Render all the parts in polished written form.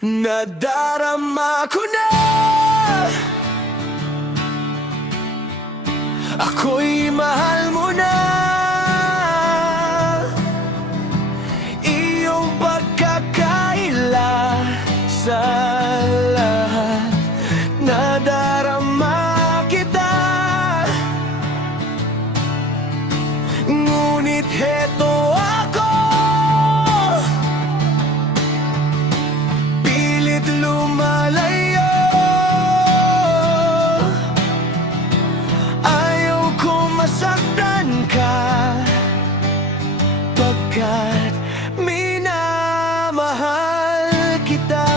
Nadarama ko na ako'y mahal mo na. Iyong pagkakaila sa lahat, nadarama kita. Ngunit heto ako, pilit lumalayo. Ayaw ko masaktan ka, pagkat minamahal kita.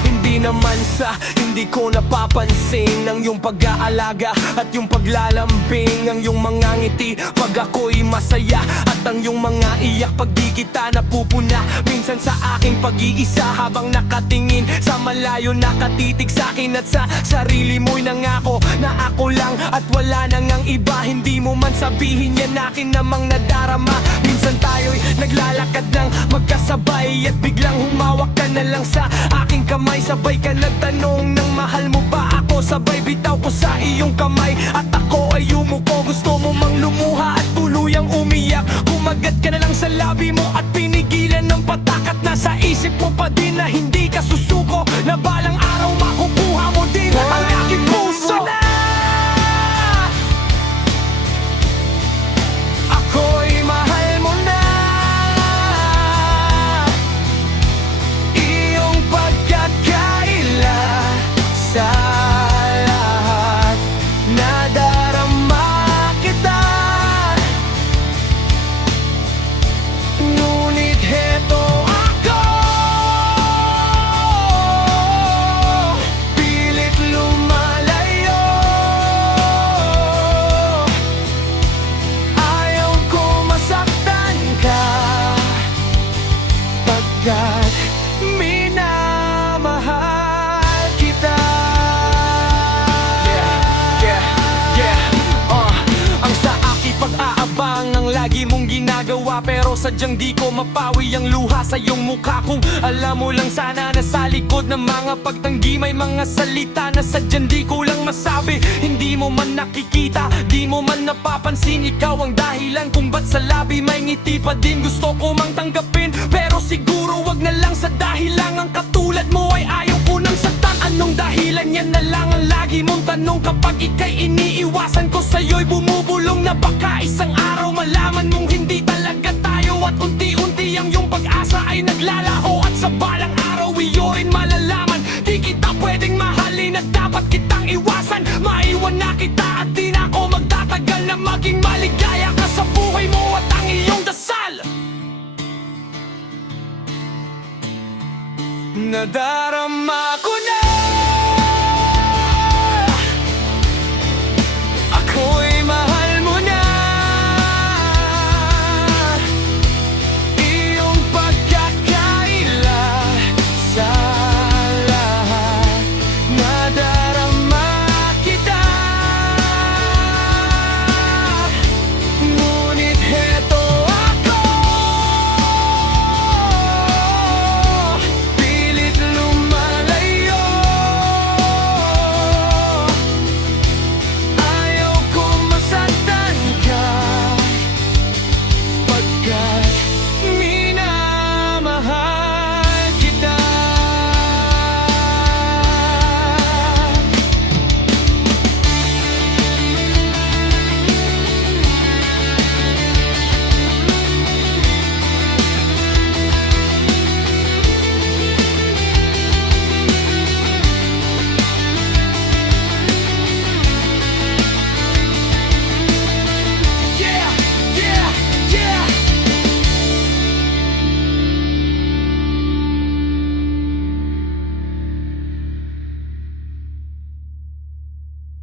Hindi naman sa hindi ko napapansin ang iyong pag-aalaga at yung paglalambing, ang iyong mga ngiti pag ako'y masaya, at ang iyong mga iyak pag di kita napupuna. Minsan sa aking pag-iisa habang nakatingin sa malayo, nakatitig sa akin at sa sarili mo'y nangako na ako lang at wala nang ang iba. Hindi mo man sabihin yan, akin namang nadarama. Minsan tayo'y naglalakad ng magkasabay at biglang humawak ka na lang sa aking kamay. Sabay ka nagtanong ng mahal mo ba ako, sabay bitaw ko sa iyong kamay at ako ay yumuko. Gusto mo mang lumuha at tuluyang umiyak, kumagat ka na lang sa labi mo at pinigilan ng patak. At nasa isip mo pa din na hindi ka susuko, na balang araw makukuha mo din ang aking puso. Ako'y mahal mo na. Iyong pagkakaila sa lahat, nadarama kita. Ngunit heto ako, pilit lumalayo. Ayaw ko masaktan ka, pagkat minamahal kita. Ang sa aking pag-aabang ang lagi mong ginagawa, pero sadyang di ko mapawi ang luha sa iyong mukha. Kung alam mo lang sana na sa likod ng mga pagtanggi may mga salita na sadyang di ko lang masabi. Hindi mo man nakikita, di mo man napapansin, ikaw ang dahilan kung ba't sa labi may ngiti pa din. Gusto ko mang tanggapin, pero siguro wag na lang, sa dahil lang ang katulad mo ay ayaw ko nang saktan. Anong dahilan? Yan na lang ang lagi mong tanong kapag ika'y iniiwasan ko. Sa'yo'y bumubulong na baka isang araw malaman mong hindi talaga tayo, at unti-unti ang iyong pag-asa ay naglalaho. At sa balang araw iyo rin malalaman, di kita pwedeng mahalin at dapat kitang iwasan. Maiwan na kita at di na ako magtatagal na maging maligaya ka sa buhay mo at ang iyong dasal. Nadarama ko